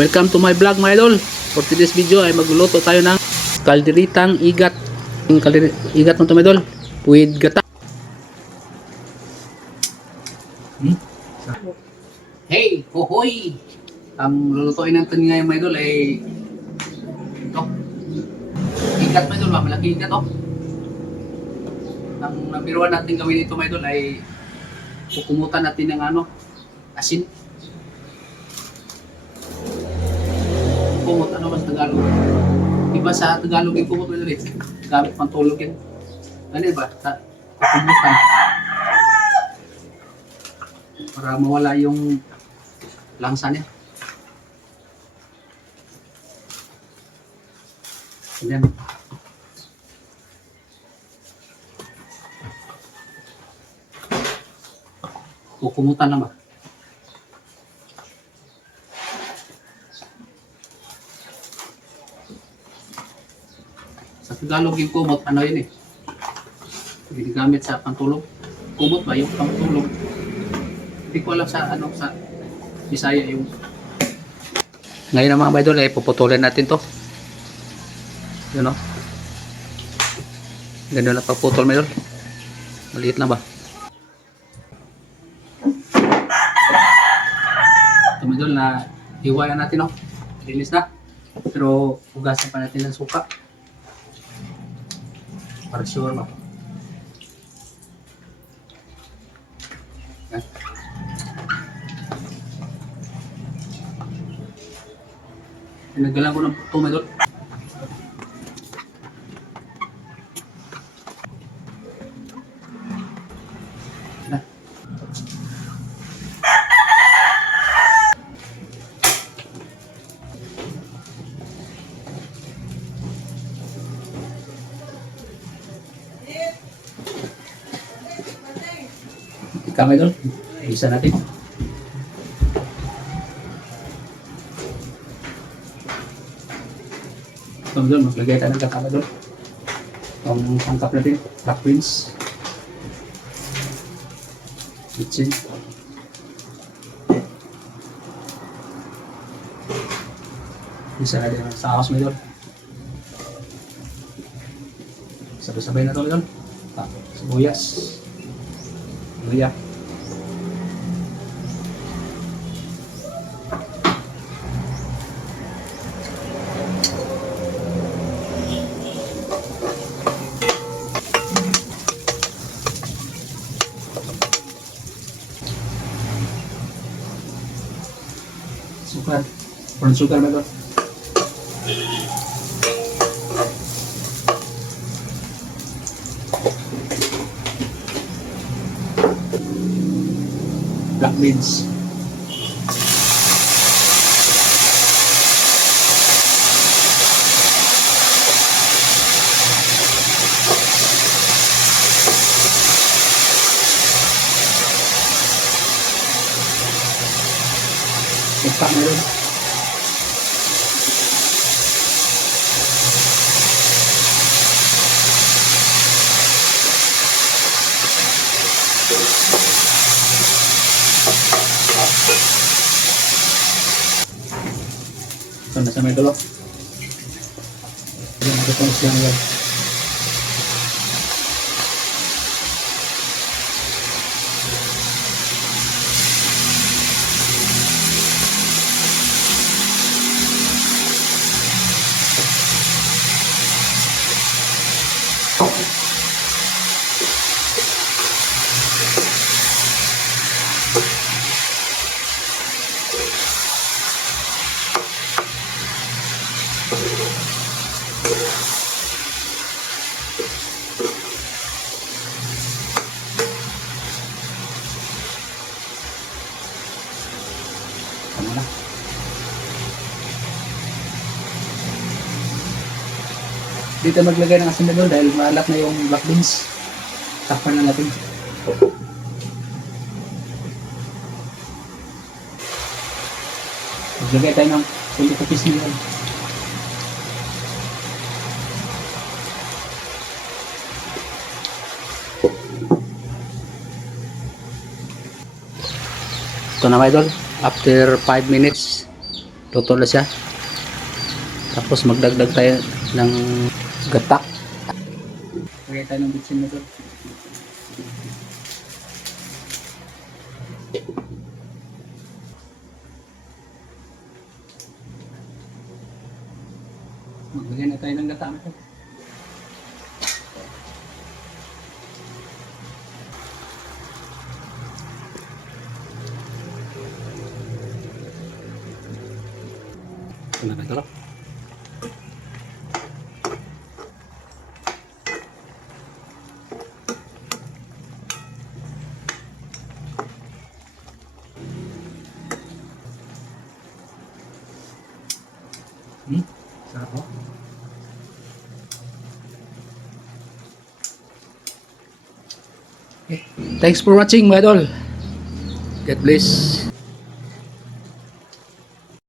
Welcome to my vlog mga idol. For today's video ay magluluto tayo ng kalderitang igat. Yung igat mo ito mga idol, puwid gata. Hey, hohoy! Ang lulutuin natin ngayon mga idol ay ito. Igat mga idol, malaki igat oh. Ang nabiruan natin gawin ito mga idol ay kukumutan natin ng asin. Kumot, ano mas Tagalog? Iba sa Tagalog yung kumot ulit. Gamit pang tulog yun. Ano ba? Kumutan. Para mawala yung langsa niya. Ayan. Kukumutan naman. Sa Tagalog yung kumot, ano yun eh? Ginagamit sa pantulog. Kumot ba yung pantulog? Hindi ko alam sa sa Bisaya yung. Ngayon ang mga idol ay puputulin natin to. Yun o. Ganun lang paputol mga idol. Maliit lang ba? Ito mga idol na hiwayan natin o. Linis na. Pero hugasan pa natin ng suka. Para sure ba? Yan. Pinagalan ko ng tomato. Yan. Kamay doon, isa natin. Ito doon, maglagay tayo ng kakama doon. Itong sangkap natin, black beans, kitchen. Isa na din ang saos mo doon. Sabay-sabay na ito doon. Sibuyas. Luya. Sukar. Brown sugar na ito. Black beans. Ipa meron. Ito na sa may dulo. Yan, ito pang siya ngayon. Tama na. Dito maglagay ng asin na doon dahil maalat na yung black beans. Takpan na natin. Maglagay tayo ng chili patis nila. Ito na mga idol, after 5 minutes Luto na siya. Tapos magdagdag tayo ng gata. Lagay tayo ng bitsin na doon. Maglagay na tayo ng gata na ito. Wala na ito. Sarap mo. Okay. Thanks for watching, mga idol. God bless.